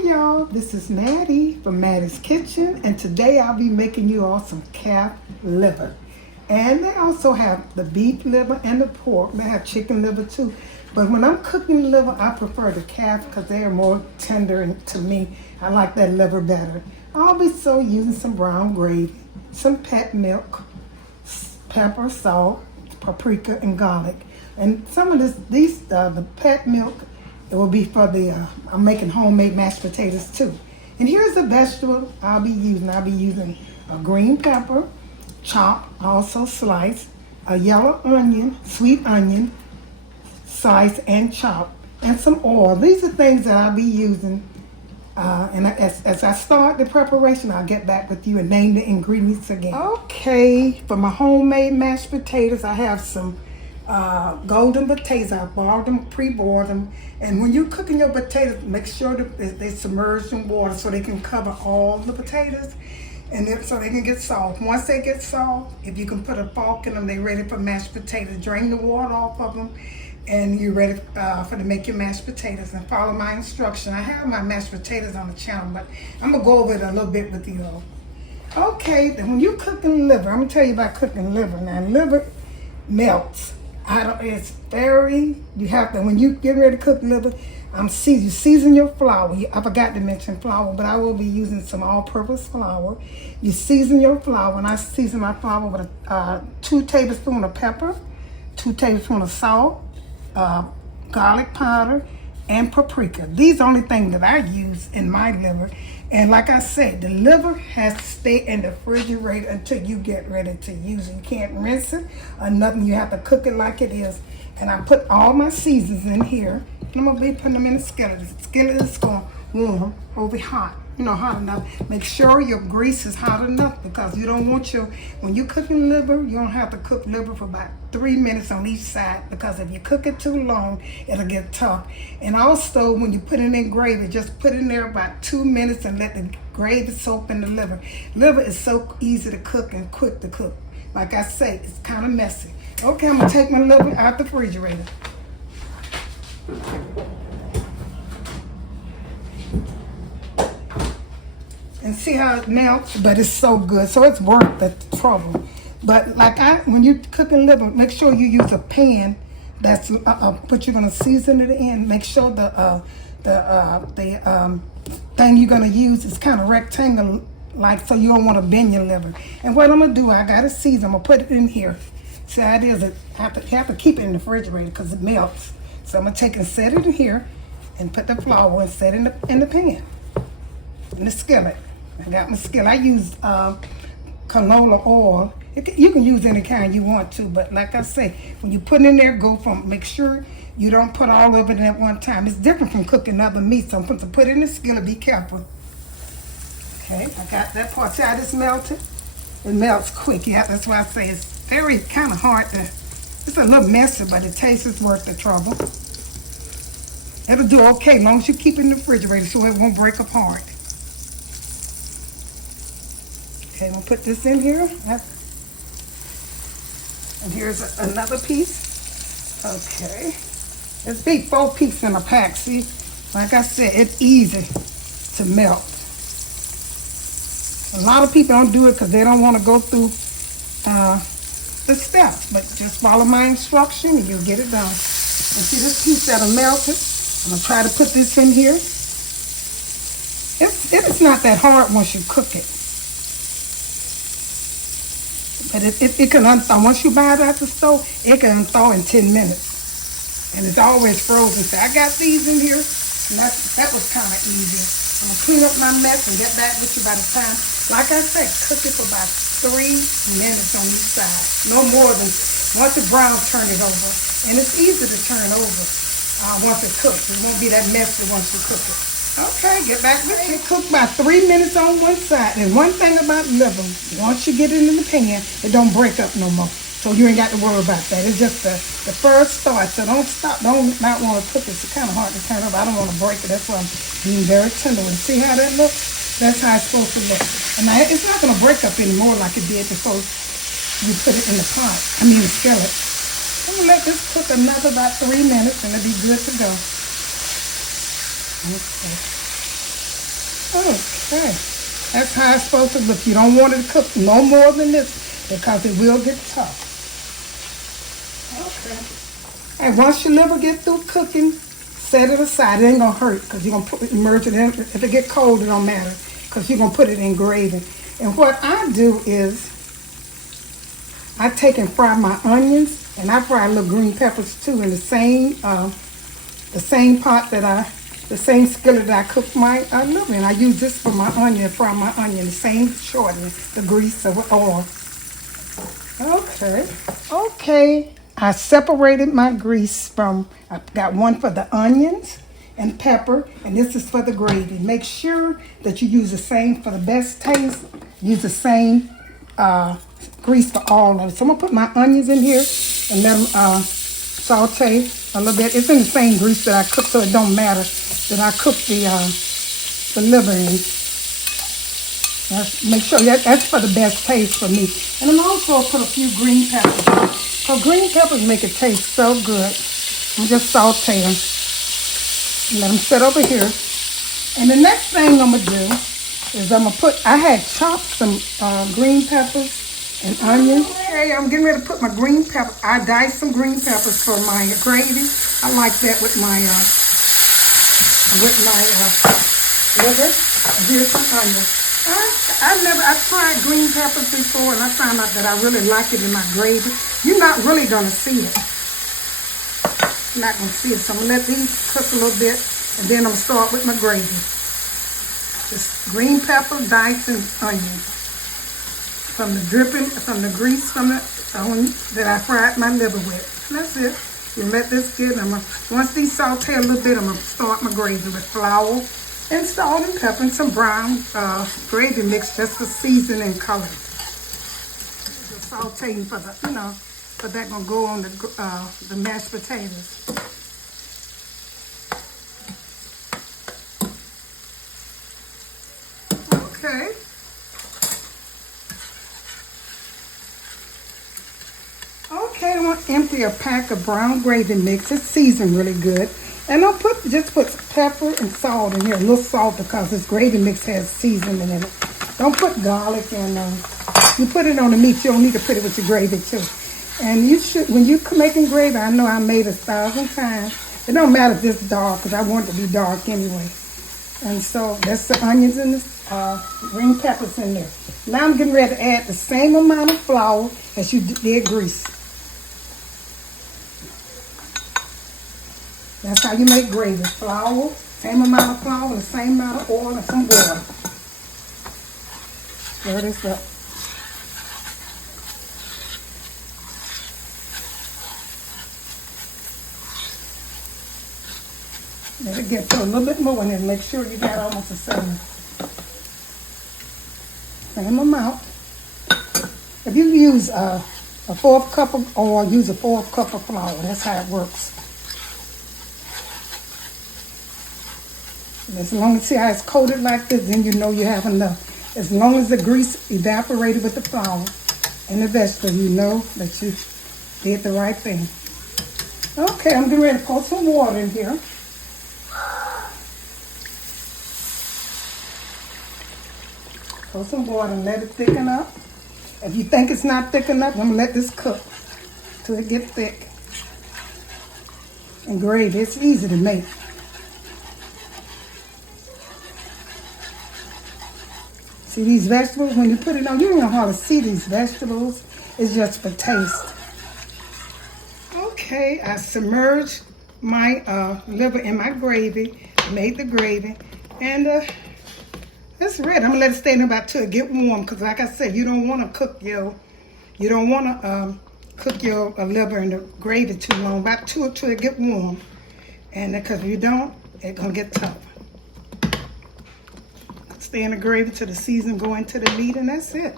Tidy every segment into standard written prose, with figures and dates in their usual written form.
Hi y'all, this is Mattie from Mattie's Kitchen, and today I'll be making you all some calf liver. And they also have the beef liver and the pork. They have chicken liver too. But when I'm cooking liver, I prefer the calf because they are more tender, and to me, I like that liver better. I'll be using some brown gravy, some pet milk, pepper, salt, paprika, and garlic. And some of the pet milk, it will be for I'm making homemade mashed potatoes too. And here's the vegetable I'll be using. I'll be using a green pepper, chopped, also sliced, a yellow onion, sweet onion, sliced and chopped, and some oil. These are things that I'll be using. And as I start the preparation, I'll get back with you and name the ingredients again. Okay, for my homemade mashed potatoes, I have some golden potatoes. I boiled them, pre-boiled them. And when you're cooking your potatoes, make sure that they're submerged in water so they can cover all the potatoes, and so they can get soft. Once they get soft, if you can put a fork in them, they're ready for mashed potatoes. Drain the water off of them, and you're ready to make your mashed potatoes. And follow my instruction. I have my mashed potatoes on the channel, but I'm gonna go over it a little bit with you all. Okay, then when you're cooking liver, I'm gonna tell you about cooking liver. Now, liver melts. You have to, when you get ready to cook liver, you season your flour. I forgot to mention flour, but I will be using some all-purpose flour. You season your flour, and I season my flour with 2 tablespoons of pepper, 2 tablespoons of salt, garlic powder, and paprika. These are the only things that I use in my liver. And like I said, the liver has to stay in the refrigerator until you get ready to use it. You can't rinse it or nothing. You have to cook it like it is. And I put all my seasons in here. I'm going to be putting them in the skillet. The skillet is going warm, over hot. Hot enough. Make sure your grease is hot enough, because you don't want when you're cooking liver, you don't have to cook liver for about 3 minutes on each side, because if you cook it too long, it'll get tough. And also, when you put it in gravy, just put it in there about 2 minutes and let the gravy soak in the liver. Liver is so easy to cook and quick to cook. Like I say, it's kind of messy. Okay, I'm going to take my liver out the refrigerator. And see how it melts, but it's so good, so it's worth the trouble. But when you're cooking liver, make sure you use a pan that's what you're gonna season it in. Make sure the thing you're gonna use is kind of rectangle, so you don't want to bend your liver. And what I'm gonna do, I got it seasoned. I'm gonna put it in here. See how it is? You have to keep it in the refrigerator because it melts. So I'm gonna take and set it in here, and put the flour and set it in the pan, in the skillet. I got my skillet. I use canola oil. You can use any kind you want to, but like I say, when you put it in there, make sure you don't put all of it in at one time. It's different from cooking other meats. So I'm going to put it in the skillet. Be careful. Okay, I got that part. See how this melted? It melts quick. Yeah, that's why I say it's very kind of hard to. It's a little messy, but the taste is worth the trouble. It'll do okay as long as you keep it in the refrigerator so it won't break apart. Okay, we'll put this in here. And here's another piece. Okay. It's big 4 pieces in a pack. See, like I said, it's easy to melt. A lot of people don't do it because they don't want to go through the steps. But just follow my instruction and you'll get it done. And see this piece that are melted? I'm going to try to put this in here. It's not that hard once you cook it. But it can unthaw. Once you buy it at the store, it can unthaw in 10 minutes. And it's always frozen. So I got these in here, and that was kind of easy. I'm going to clean up my mess and get back with you by the time. Like I said, cook it for about 3 minutes on each side. No more than, once the brown, turn it over. And it's easy to turn over once it cooks. It won't be that messy once you cook it. Okay, get back with you. Cook about 3 minutes on one side. And one thing about liver, once you get it in the pan, it don't break up no more. So you ain't got to worry about that. It's just the first start. So don't stop. Don't not want to cook it. It's kind of hard to turn over. I don't want to break it. That's why I'm being very tender. And see how that looks? That's how it's supposed to look. And now it's not going to break up anymore like it did before you put it in the pot. The skillet. I'm going to let this cook another about 3 minutes and it'll be good to go. Okay. Okay. That's how it's supposed to look. You don't want it to cook no more than this because it will get tough. Okay. And once your liver gets through cooking, set it aside. It ain't gonna hurt because you're gonna immerse it in. If it get cold, it don't matter because you're gonna put it in gravy. And what I do is I take and fry my onions, and I fry little green peppers too in the same pot the same skillet that I cook my liver in. I use this for my onion, fry my onion, the same shortening, the grease of oil. Okay, I separated my grease from, I got one for the onions and pepper, and this is for the gravy. Make sure that you use the same for the best taste. Use the same grease for all of it. So I'm gonna put my onions in here and let them saute a little bit. It's in the same grease that I cook, so it don't matter that I cook the liver in. Make sure that's for the best taste for me. And I'm also put a few green peppers. So green peppers make it taste so good. I'm just saute them. Let them sit over here. And the next thing I'm gonna do is I had chopped some green peppers and onions. Okay, I'm getting ready to put my green pepper. I diced some green peppers for my gravy. I like that with my liver. And here's some onions. I tried green peppers before, and I found out that I really like it in my gravy. You're not really gonna see it. You're not gonna see it. So I'm gonna let these cook a little bit, and then I'm gonna start with my gravy. Just green pepper, diced, and onions. From the grease that I fried my liver with. And that's it. You let this get, once these saute a little bit, I'm gonna start my gravy with flour and salt and pepper and some brown gravy mix just for season and color. Just sauteing for the, but that's gonna go on the mashed potatoes. Okay. Okay, I'm gonna empty a pack of brown gravy mix. It's seasoned really good. And I'll just put pepper and salt in here, a little salt because this gravy mix has seasoning in it. Don't put garlic and you put it on the meat. You don't need to put it with your gravy too. And you should, when you're making gravy, I know I made it 1,000 times. It don't matter if it's dark because I want it to be dark anyway. And so that's the onions and the green peppers in there. Now I'm getting ready to add the same amount of flour as you did grease. That's how you make gravy. Flour, same amount of flour, the same amount of oil, and some water. Stir this up. Let it get to a little bit more and then make sure you got almost the same amount. If you use a 4th cup of oil, use a 4th cup of flour. That's how it works. As long as, see how it's coated like this, then you know you have enough. As long as the grease evaporated with the flour and the vegetable, you know that you did the right thing. Okay, I'm getting ready to pour some water in here. Pour some water and let it thicken up. If you think it's not thick enough, I'm gonna let this cook till it gets thick. And gravy, it's easy to make. See these vegetables, when you put it on, you don't know how to see these vegetables. It's just for taste. Okay, I submerged my liver in my gravy, made the gravy, and it's ready. I'm gonna let it stay in about till it get warm, because like I said, you don't want to cook your liver in the gravy too long. About till it get warm, and because if you don't, it's gonna get tough. Stay in the gravy till the season go into the meat, and that's it.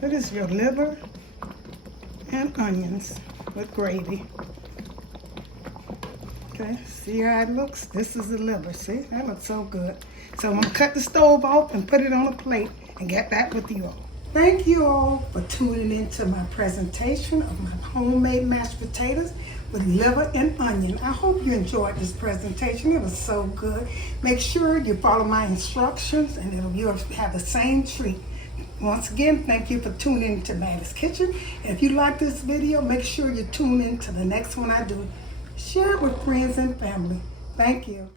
That is your liver and onions with gravy. Okay, see how it looks? This is the liver, see? That looks so good. So I'm gonna cut the stove off and put it on a plate and get that with you all. Thank you all for tuning into my presentation of my homemade mashed potatoes with liver and onion. I hope you enjoyed this presentation. It was so good. Make sure you follow my instructions and you'll have the same treat. Once again, thank you for tuning in to Mattie's Kitchen. And if you like this video, make sure you tune in to the next one I do. Share it with friends and family. Thank you.